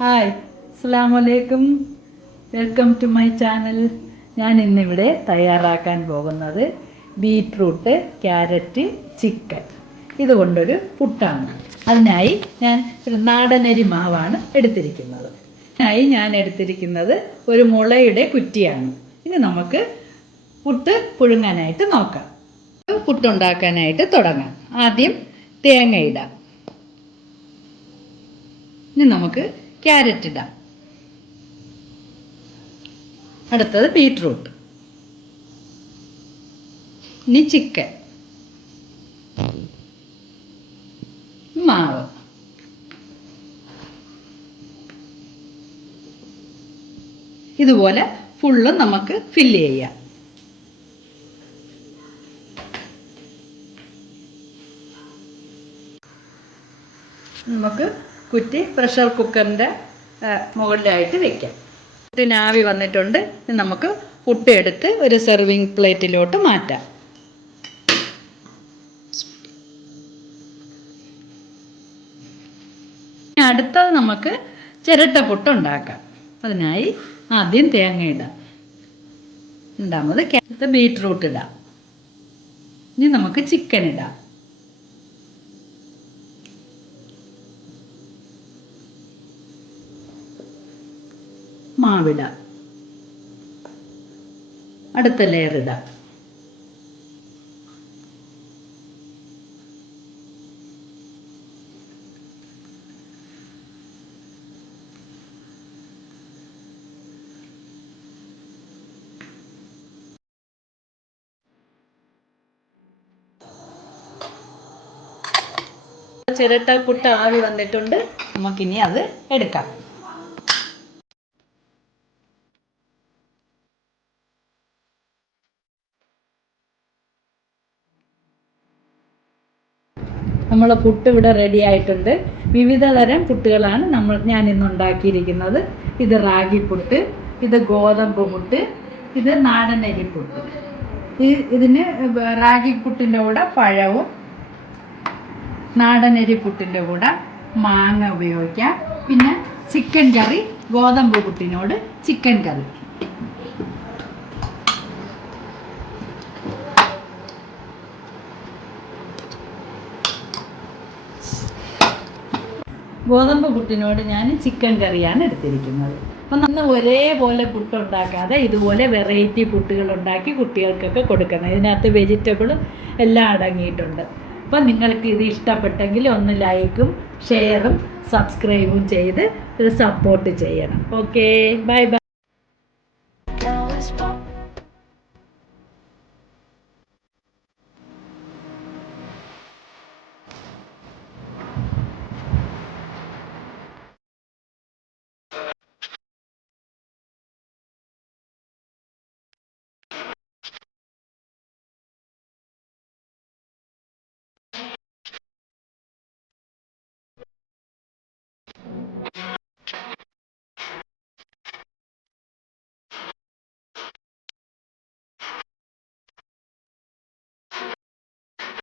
Hi, അസ്സലാമലൈക്കും. Welcome to my channel. ഞാൻ ഇന്നിവിടെ തയ്യാറാക്കാൻ പോകുന്നത് ബീറ്റ്റൂട്ട്, ക്യാരറ്റ്, ചിക്കൻ ഇതുകൊണ്ടൊരു പുട്ടാണ്. അതിനായി ഞാൻ ഒരു നാടനരി മാവാണ് എടുത്തിരിക്കുന്നത്. ഞാൻ എടുത്തിരിക്കുന്നത് ഒരു മുളയുടെ കുറ്റിയാണ്. ഇനി നമുക്ക് പുട്ട് പുഴുങ്ങാനായിട്ട് നോക്കാം. പുട്ടുണ്ടാക്കാനായിട്ട് തുടങ്ങാം. ആദ്യം തേങ്ങ ഇടാം. ഇനി നമുക്ക് ക്യാരറ്റ് ഇടാം. അടുത്തത് ബീറ്റ്റൂട്ട്. ഇനി ചിക്കൻ, മാവ്, ഇതുപോലെ ഫുള്ള് നമുക്ക് ഫില്ല് ചെയ്യാം. നമുക്ക് കുറ്റി പ്രഷർ കുക്കറിൻ്റെ മുകളിലായിട്ട് വെക്കാം. പുട്ടിന് ആവി വന്നിട്ടുണ്ട്. നമുക്ക് പുട്ടെടുത്ത് ഒരു സെർവിങ് പ്ലേറ്റിലോട്ട് മാറ്റാം. അടുത്തത് നമുക്ക് ചിരട്ട പുട്ടുണ്ടാക്കാം. അതിനായി ആദ്യം തേങ്ങ ഇടാം. രണ്ടാമത് ബീറ്റ്റൂട്ട് ഇടാം. ഇനി നമുക്ക് ചിക്കൻ ഇടാം. മാവിടാം. അടുത്ത ലെയർ ഇടാം. ചിരട്ടപ്പുട്ട് ആവി വന്നിട്ടുണ്ട്. നമുക്കിനി അത് എടുക്കാം. നമ്മളെ പുട്ട് ഇവിടെ റെഡി ആയിട്ടുണ്ട്. വിവിധ തരം പുട്ടുകളാണ് ഞാൻ ഇന്ന് ഉണ്ടാക്കിയിരിക്കുന്നത്. ഇത് റാഗി പുട്ട്, ഇത് ഗോതമ്പ് പുട്ട്, ഇത് നാടനരി പുട്ട്. ഇതിന് റാഗി പുട്ടിൻ്റെ കൂടെ പഴവും നാടനരി പുട്ടിൻ്റെ കൂടെ മാങ്ങ ഉപയോഗിക്കാം. പിന്നെ ചിക്കൻ കറി, ഗോതമ്പ് പുട്ടിനോട് ചിക്കൻ കറി. ഗോതമ്പ് പുട്ടിനോട് ഞാൻ ചിക്കൻ കറിയാണ് എടുത്തിരിക്കുന്നത്. അപ്പം നമ്മൾ ഒരേപോലെ പുട്ടുണ്ടാക്കാതെ ഇതുപോലെ വെറൈറ്റി പുട്ടുകൾ ഉണ്ടാക്കി കുട്ടികൾക്കൊക്കെ കൊടുക്കണം. ഇതിനകത്ത് വെജിറ്റബിളും എല്ലാം അടങ്ങിയിട്ടുണ്ട്. അപ്പം നിങ്ങൾക്ക് ഇത് ഇഷ്ടപ്പെട്ടെങ്കിൽ ഒന്ന് ലൈക്കും ഷെയറും സബ്സ്ക്രൈബും ചെയ്ത് ഇത് സപ്പോർട്ട് ചെയ്യണം. Okay, bye bye.